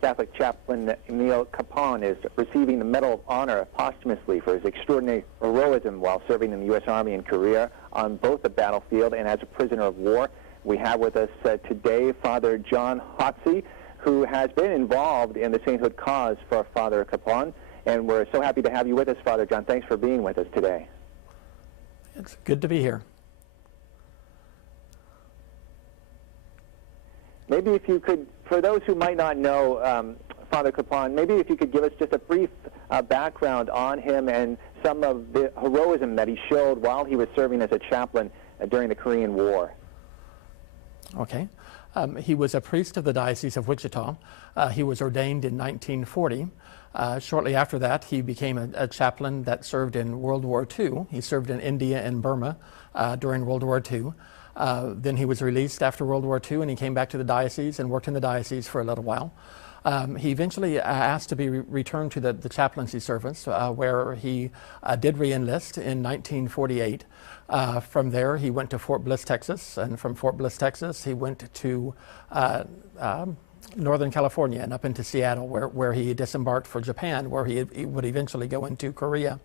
Catholic Chaplain Emil Kapaun is receiving the Medal of Honor posthumously for his extraordinary heroism while serving in the U.S. Army in Korea on both the battlefield and as a prisoner of war. We have with us today Father John Hotze, who has been involved in the sainthood cause for Father Kapaun, and we're so happy to have you with us, Father John. Thanks for being with us today. It's good to be here. Maybe if you could, for those who might not know Father Kapaun, maybe if you could give us just a brief background on him and some of the heroism that he showed while he was serving as a chaplain during the Korean War. Okay. He was a priest of the Diocese of Wichita. He was ordained in 1940. Shortly after that, he became a chaplain that served in World War II. He served in India and Burma during World War II. Then he was released after World War II, and he came back to the diocese and worked in the diocese for a little while. He eventually asked to be returned to the chaplaincy service, where he did re-enlist in 1948. From there, he went to Fort Bliss, Texas, and from Fort Bliss, Texas, he went to Northern California and up into Seattle, where he disembarked for Japan, where he would eventually go into Korea.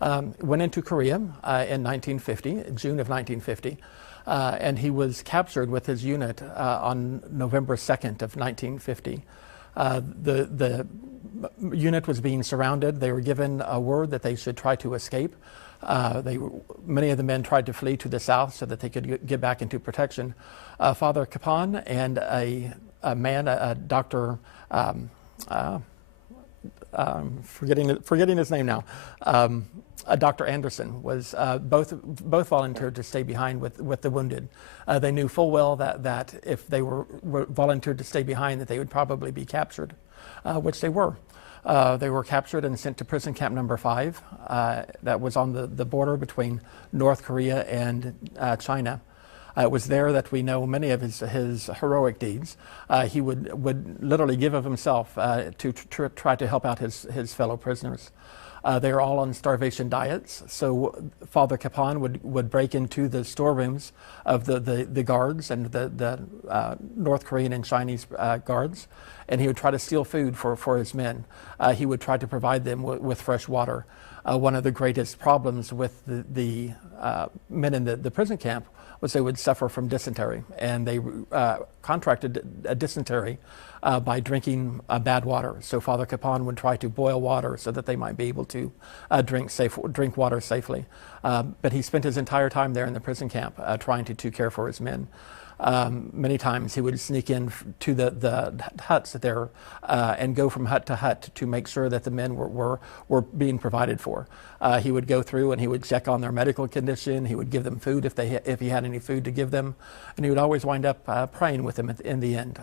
Went into Korea in 1950, June of 1950. And he was captured with his unit on November 2nd of 1950. The unit was being surrounded. They were given a word that they should try to escape. Many of the men tried to flee to the south so that they could get back into protection. Father Kapaun and a man, a doctor, forgetting his name now, Dr. Anderson, was both volunteered to stay behind with the wounded. They knew full well that if they were volunteered to stay behind, that they would probably be captured, which they were. They were captured and sent to prison camp number 5. That was on the border between North Korea and China. It was there that we know many of his heroic deeds. He would literally give of himself to try to help out his fellow prisoners. They are all on starvation diets, so Father Kapaun would break into the storerooms of the guards and the North Korean and Chinese guards, and he would try to steal food for his men. He would try to provide them with fresh water. One of the greatest problems with the men in the prison camp was they would suffer from dysentery, and they contracted a dysentery by drinking bad water. So Father Kapaun would try to boil water so that they might be able to drink water safely. But he spent his entire time there in the prison camp trying to care for his men. Many times he would sneak in to the huts there and go from hut to hut to make sure that the men were being provided for. He would go through and he would check on their medical condition. He would give them food if he had any food to give them, and he would always wind up praying with them in the end.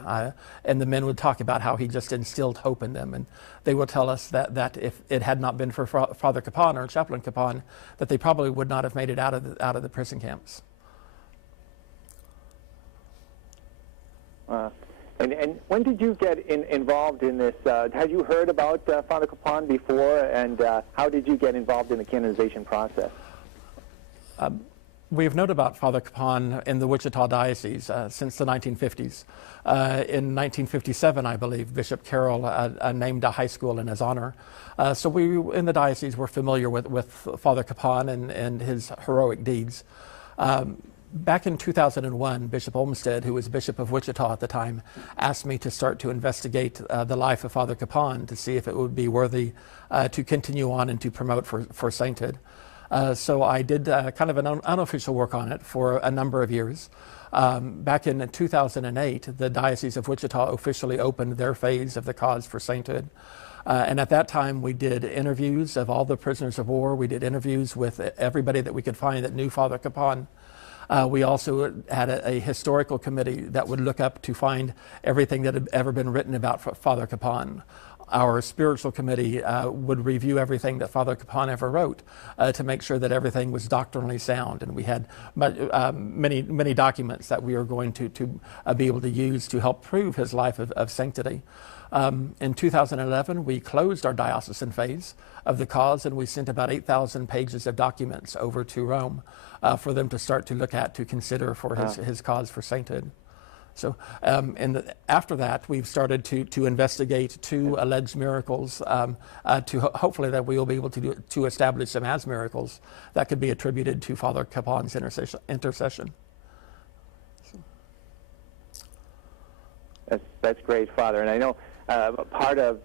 And the men would talk about how he just instilled hope in them, and they will tell us that if it had not been for Father Kapaun or Chaplain Kapaun, that they probably would not have made it out of the prison camps. And when did you get involved in this? Had you heard about Father Kapaun before, and how did you get involved in the canonization process? We've known about Father Kapaun in the Wichita Diocese since the 1950s. In 1957, I believe, Bishop Carroll named a high school in his honor. So we in the diocese were familiar with Father Kapaun and his heroic deeds. Back in 2001, Bishop Olmsted, who was Bishop of Wichita at the time, asked me to start to investigate the life of Father Kapaun to see if it would be worthy to continue on and to promote for sainthood. So I did kind of an unofficial work on it for a number of years. Back in 2008, the Diocese of Wichita officially opened their phase of the cause for sainthood. And at that time, we did interviews of all the prisoners of war. We did interviews with everybody that we could find that knew Father Kapaun. We also had a historical committee that would look up to find everything that had ever been written about Father Kapaun. Our spiritual committee would review everything that Father Kapaun ever wrote to make sure that everything was doctrinally sound. And we had many documents that we were going to be able to use to help prove his life of sanctity. In 2011, we closed our diocesan phase of the cause, and we sent about 8,000 pages of documents over to Rome for them to start to look at, to consider for his cause for sainthood. So, after that, we've started to investigate 2 alleged miracles. Hopefully that we will be able to establish them as miracles that could be attributed to Father Kapaun's intercession. That's great, Father. And I know part of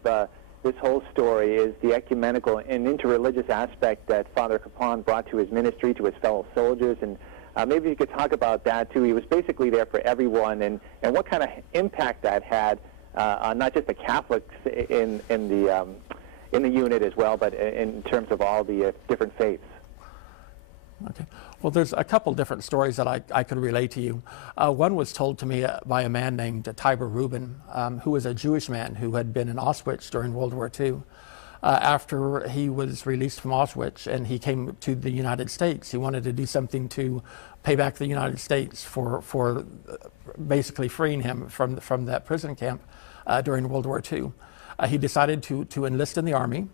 this whole story is the ecumenical and interreligious aspect that Father Kapaun brought to his ministry, to his fellow soldiers, and maybe you could talk about that too. He was basically there for everyone, and what kind of impact that had on not just the Catholics in the unit as well, but in terms of all the different faiths. Okay. Well, there's a couple different stories that I could relate to you. One was told to me by a man named Tiber Rubin, who was a Jewish man who had been in Auschwitz during World War II. After he was released from Auschwitz and he came to the United States, he wanted to do something to pay back the United States for basically freeing him from that prison camp during World War II. He decided to enlist in the army,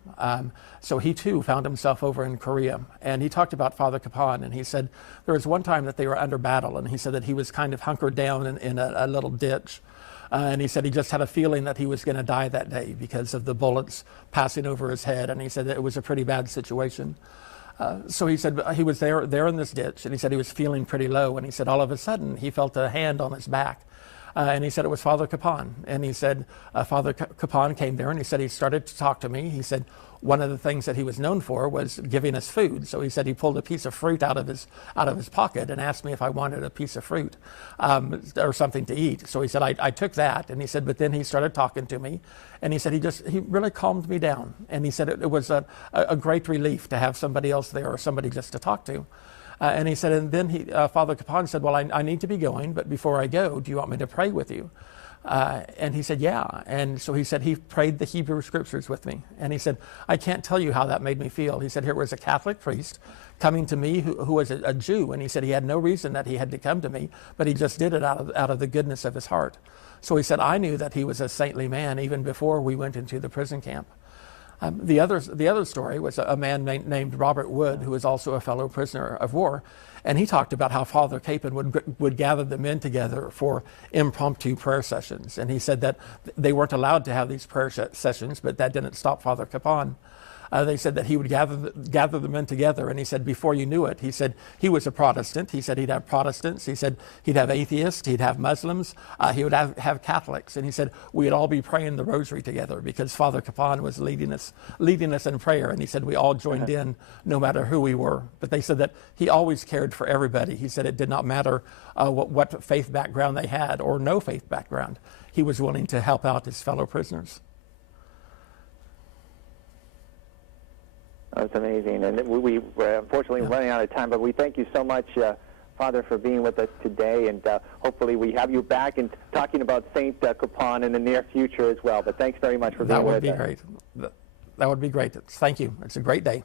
so he too found himself over in Korea. And he talked about Father Kapaun, and he said there was one time that they were under battle, and he said that he was kind of hunkered down in a little ditch. And he said he just had a feeling that he was going to die that day because of the bullets passing over his head. And he said that it was a pretty bad situation. So he said he was there in this ditch, and he said he was feeling pretty low. And he said all of a sudden he felt a hand on his back. And he said it was Father Kapaun. And he said Father Kapaun came there, and he said he started to talk to me. He said one of the things that he was known for was giving us food. So he said he pulled a piece of fruit out of his pocket and asked me if I wanted a piece of fruit or something to eat. So he said I took that, and he said, but then he started talking to me, and he said he really calmed me down. And he said it was a great relief to have somebody else there or somebody just to talk to. And he said, and then Father Kapaun said, well, I need to be going, but before I go, do you want me to pray with you? And he said, yeah. And so he said he prayed the Hebrew scriptures with me. And he said, I can't tell you how that made me feel. He said, here was a Catholic priest coming to me who was a Jew. And he said he had no reason that he had to come to me, but he just did it out of the goodness of his heart. So he said, I knew that he was a saintly man even before we went into the prison camp. The other story was a man named Robert Wood, who was also a fellow prisoner of war, and he talked about how Father Kapaun would gather the men together for impromptu prayer sessions. And he said that they weren't allowed to have these prayer sessions, but that didn't stop Father Kapaun. They said that he would gather the men together, and he said before you knew it, he said he was a Protestant. He said he'd have Protestants. He said he'd have atheists. He'd have Muslims. He would have Catholics. And he said we'd all be praying the rosary together because Father Kapaun was leading us in prayer. And he said we all joined in no matter who we were. But they said that he always cared for everybody. He said it did not matter what faith background they had or no faith background. He was willing to help out his fellow prisoners. That's amazing. And we're unfortunately running out of time, but we thank you so much, Father, for being with us today. And hopefully we have you back and talking about Saint Kapaun in the near future as well. But thanks very much for being with us. That would be great. That would be great. Thank you. It's a great day.